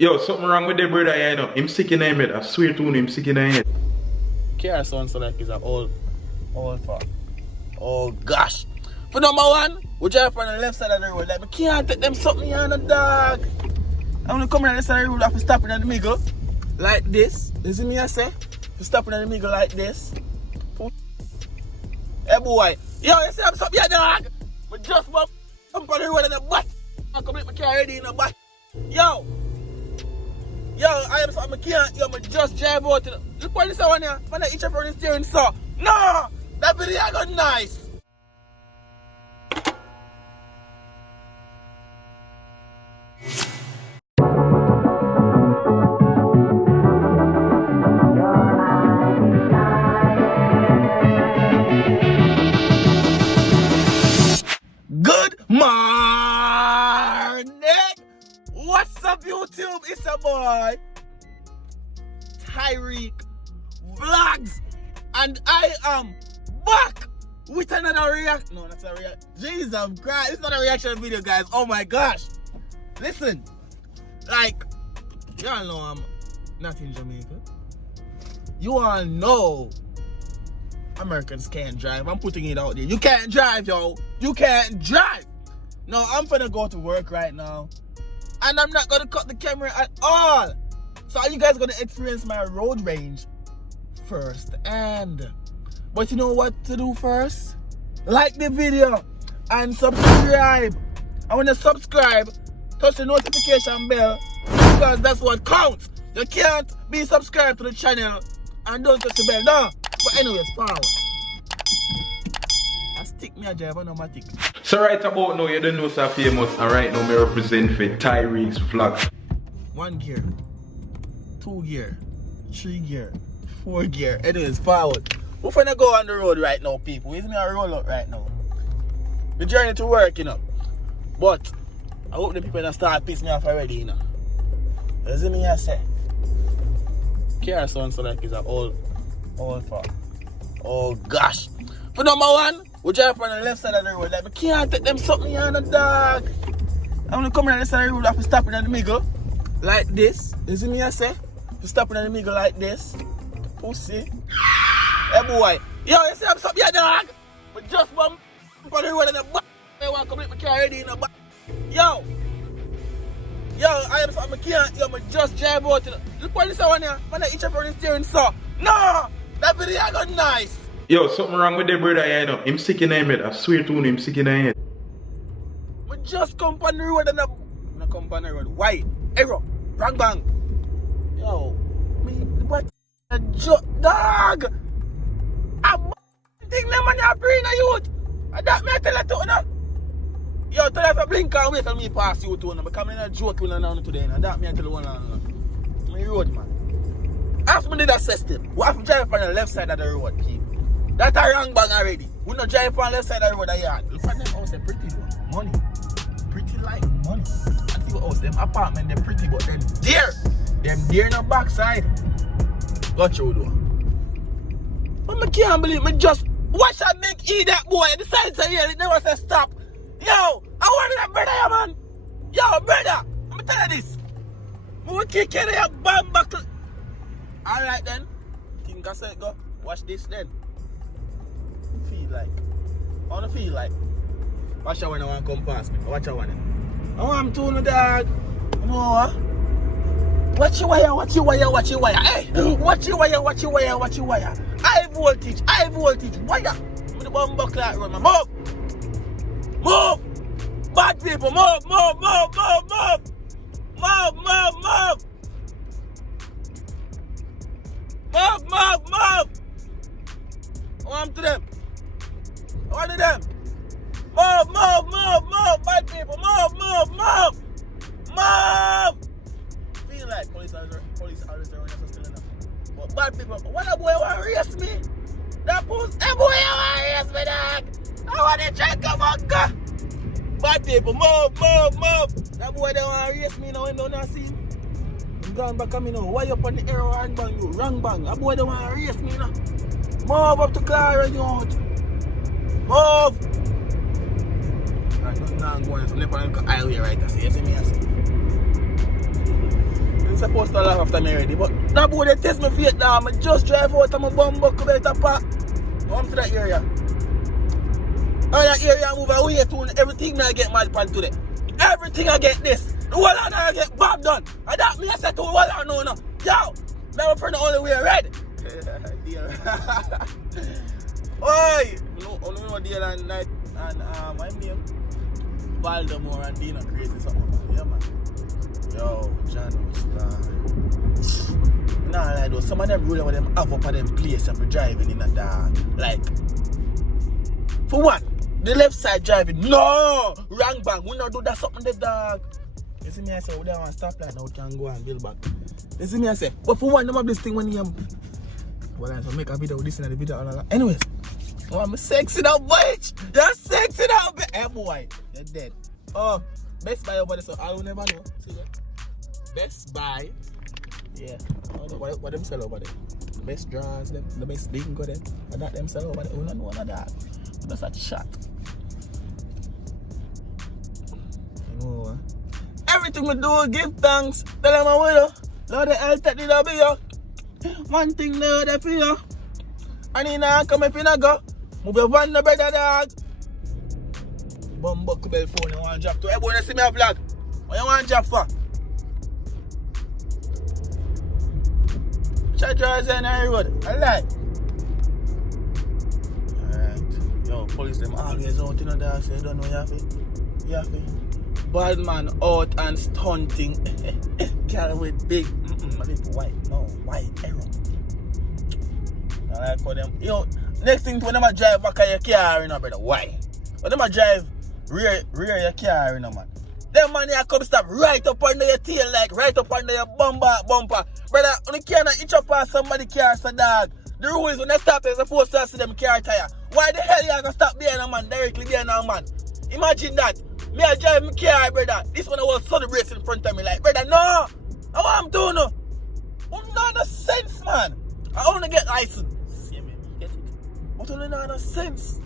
Yo, something wrong with the brother, you know. Him sick in the head. I swear to him sick in the head. Car sounds so like he's an old fuck. Oh gosh. For number one, we drive on the left side of the road. Like, we can't take them something on the dog. I'm gonna come on the left side of the road after stopping in the middle. Like this. You see me I say? If stopping in the middle like this. Hey boy. Yo, you see I'm stopping here, dog? But just one jump on the road in the butt. I come make my car ready in the butt. Yo, I am something I can't. Yo, I just drive out to the... Look what this one here. Man, I each of the steering saw. No! That video got nice. Good morning! What's up, YouTube? It's a boy, Tyrekevlogs, and I am back with another reaction. No, that's a reaction. Jesus Christ, it's not a reaction video, guys. Oh my gosh. Listen, like, y'all know I'm not in Jamaica. You all know Americans can't drive. I'm putting it out there. You can't drive, yo. You can't drive. No, I'm finna go to work right now. And I'm not gonna cut the camera at all. So are you guys gonna experience my road range first? But you know what to do first? Like the video and subscribe. I wanna subscribe, touch the notification bell, because that's what counts. You can't be subscribed to the channel and don't touch the bell, no. But anyways, forward. I stick me a drive and I'm a tick. So right about now, you don't know so famous, and right now I represent for Tyrekevlogs. 1 gear, 2 gear, 3 gear, 4 gear. Anyways, forward. We're finna go on the road right now, people. It's me a roll out right now. The journey to work, you know. But I hope the people that start piss me off already, you know. You see me I say? Car sounds so like it's an old fuck. Oh gosh. For number one, we drive on the left side of the road. Like, we can't take them something on the dog. I'm gonna come on the left side of the road after stopping in the middle. Like this. You see me I say? If stopping in the middle like this. Pussy. Hey boy. Yo, you see I'm stopping here, dog? But just one on the road in the back. I want to come make my car ready in the back. Yo, I am something I can't. Yo, I just drive out to the... Look what this one here. Man, I each of the steering saw. No! That video got nice. Yo, something wrong with the brother, you know. Him sick in the head. I swear to him sick in the head. I just come on the road and I come on the road. Why? Error. Bang bang. Yo, me, what a dog. I'm think them man are bring a youth. And that me I tell you to now. Yo, tell us a blink and wait till me pass you to now. Because I'm not joking now today. And that me I tell you one now. My road, man. After me did that system, we have to drive on the left side of the road, keep. That's a wrong bang already. We not drive on the left side of the road of yard. Look at them house, they're pretty, bro. Money. Pretty like money. I see what house, them apartment, they're pretty, but them dear. Them dear in the backside. Got you, though. But I can't believe me just watch that big E that boy. The sides are here, it never says stop. Yo, I want that brother, yeah, man. Yo, brother, I'm tell you this. We will kick you in your bam buckle. Alright then. Think I said go. Watch this then. Feel like. I wanna feel like. Watch out when I want to come past me. Watch out when I want to no dog. You know what? Watch your wire. Hey! Watch your wire. High voltage. Wire. With the bomb buckle like run. Move! Bad people, move! On to them. On to them. Move. Bad people, move. Feel like police officer when you're still enough. But bad people, what a boy want to race me? That boy want to race me, dog. I want to try to come on, go. Bad people, move. That boy don't want to race me now, you don't see him. I'm going back on me now. Why you up on the arrow and bang you? Wrong bang. That boy don't want to race me now. Move up to Clara, you out. Move. Right, now I'm going from the highway right there. See me, I see. supposed to laugh after me already. But that boy, they test me feet now. I just drive out of my bum buckle better park. Come to that area. Oh, that area move away to everything I get mad pan today. Everything I get this. The whole I get bad done. And that me I said to the whole I know now. Yo, my friend the only way red. Oi! Only know day and night and my name Baltimore and Dina crazy something. Yeah man. Yo, John star. Nah like though, some of them rule over them have up at them place if you're driving in a dog. Like for what? The left side driving. No! Wrong bang. We not do that something the dog. You see me I say, we don't want to stop that now we can go and build back. You see me I say, but for one, them have this thing when you well I make a video with this and the video and all that. Anyways, oh I'm sexy now bitch. You're sexy now bitch. Hey boy, you're dead. Oh, Best Buy over there, so I will never know. See that? Best Buy. Yeah. What them sell over there? The best drawers, them, the best bingo them. And that them sell over there. We don't know none of that. That's a chat. You know, everything we do, give thanks. Tell them I will. Lord, the hell take the W. One thing now, they for you. And he now come if you not go. Move your van, no better dog. Bumbuckle bell phone, you want to drop to. Hey, boy, you see me a vlog? What you want to drop for? Which drawers in the road? I like. Alright. Yo, police them always out in the dark, so you don't know you have it. Bad man out and stunting. Carry with big. I think white. No, white arrow. I like how them. Yo, next thing when them a drive back of your car, you know, brother. Why? When them a drive rear your car, you know, man. Them man here come stop right up under your tail, like right up under your bumper. Brother, when you can't itch up on somebody's car, so dog. The rule is when they stop, they're supposed to see them car tire. Why the hell you gonna stop behind a man, directly behind a man? Imagine that. Me I drive my car, brother. This one I was celebrating in front of me, like, brother, no! How I'm doing no? No sense, man. I only get license. See me, get it? But only no sense.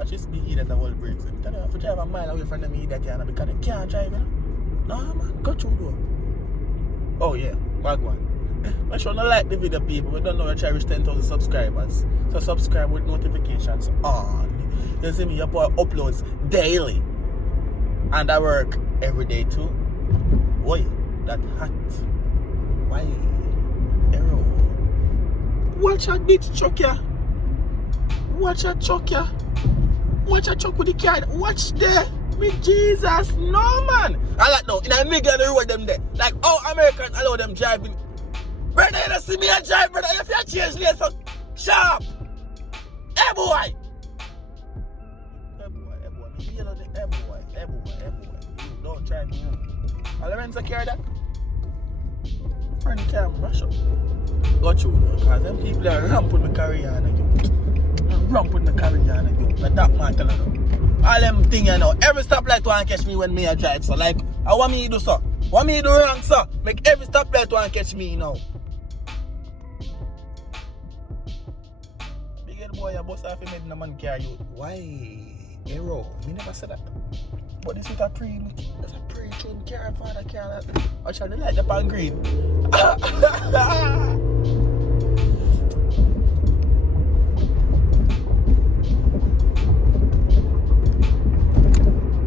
I just be here that the whole breaks. I'm telling you, if you drive a mile away from me, that you because they can't drive, you know? No, man, go through though. Oh, yeah, bag one. Make sure you like the video, people. We don't know if I reach 10,000 subscribers. So subscribe with notifications on. You see me, your boy uploads daily. And I work every day too. Boy, that hat. Why? Arrow. Watch a bitch chuck ya. Watch a chuck ya. Watch a chuck with the car. Watch there. Me Jesus. No man. I like no. In the middle of the road them there. Like how Americans allow them driving. Brother, you don't see me a drive, brother. If you change lane so sharp. Hey boy. Hey boy. Don't try me. All the rents are carry that. Friend can't brush up. Got you, because them people are ramp with my career and you. Ramp with my career and you. But that man tell you. All them things you know. Every stoplight want to catch me when me a drive. So like, I want me to do so. What me do wrong, sir? Make every stoplight want to catch me now. Big head boy, you bust off your head in a man carry you. Why? Arrow. Me never said that. But this is a that's a pre-tune car for the car. I shall like the pan green.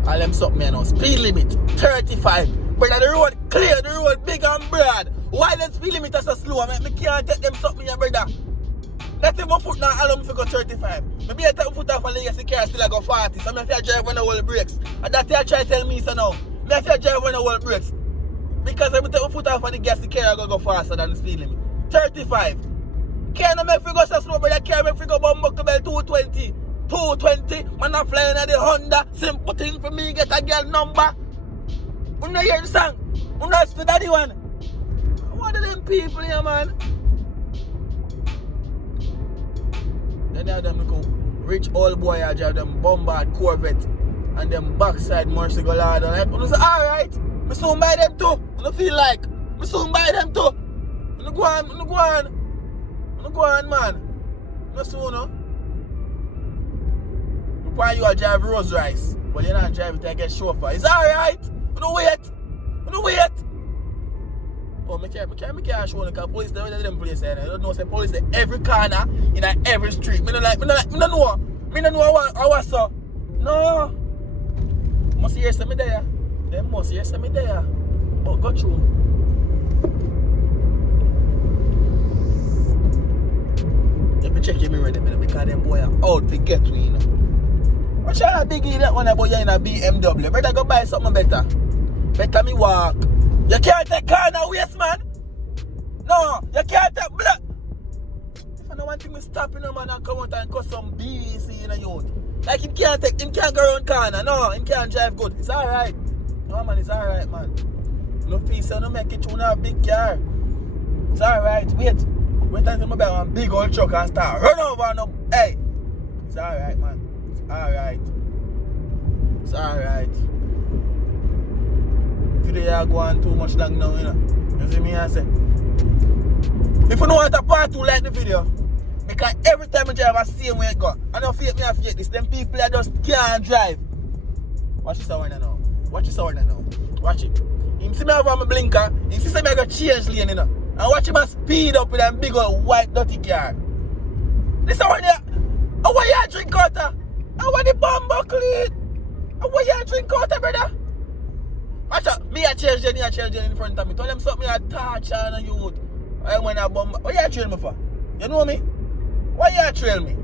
All them something me now. Speed limit 35. But the road clear, the road big and broad. Why the speed limit is so slow? Me can't take them something here, brother. Let him go foot now, allow me to go 35. Maybe I take my foot off and legacy car still I go 40. So I feel drive on the whole brakes. And that I try to tell me so now. I feel drive on the whole brakes. Because if I take my foot off and the gas the car I go faster than the speed limit. 35. Can't no make me go so slow, but I can't make me go bumbuckle bell 220. 220. Man I'm flying at the Honda. Simple thing for me get a girl number. You know hear the song? You know it's the daddy one. What are them people here, man? Then they have them look rich old boy I drive them Bombard Corvette and them backside Mercy Gallardo. Like, you say, alright, I soon buy them too. I don't feel like I soon buy them too. I go on, man. No soon, no. Why you a drive Rolls Royce, but you're not driving to get chauffeur. It's alright. You don't wait. Oh, I can't show because police there in them place. I don't know, say police there every corner, in every street. Me don't know. Me don't know how so. No. Must hear some there. Them must hear some there. But go through. Let me check your mirror them because them boy are out to get we, you know. What shall I big in that one about you in a BMW? Better go buy something better. Better me walk. You can't take car now, waste man. No, you can't take blood. If I don't want him to stop in a man and come out and cut some BC in a youth. Like him can't go around corner. No, him can't drive good. It's alright. No man, it's alright man. No fees, so no make it to a big car. It's alright. Wait until I buy one big old truck and start run over no. Hey. It's alright man. It's alright. It's alright. Video are going too much long now, you know. You see me I say? If you don't want a part 2, like the video. Because every time I drive, I see him where it go. I don't feel me, I forget this. Them people that just can't drive. Watch this over now. Watch this over now. Watch it. Him see me have my blinker. He see me I got change lane, you know. And watch him speed up with that big old white dirty car. This over there. How are you drink water? How are the bumbo clean? How are you drink water, brother? Watch out. Me a change in front of me. Tell them something I touch on you. I when I bomb. What you trail me for? You know me? Why you trail me?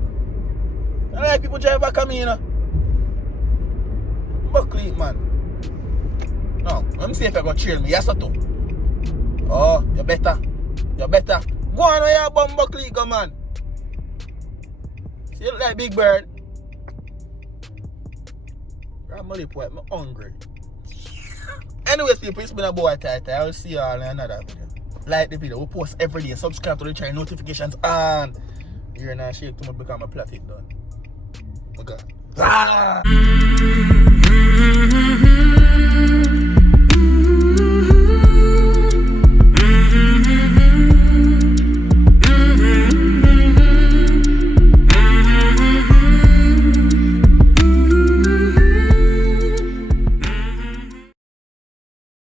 I like people drive back at me, you know. Buckley, man. No, let me see if I go trail me. Yes or no? Oh, you better. You better. Go on where you bomb Buckley, come on. See, you look like Big Bird. I'm hungry. Anyways, people, it's been a boy Tyrekejt. I will see you all in another video. Like the video, we post every day. Subscribe to the channel, notifications on. You're not shake too much because I'm a plot it done. Okay.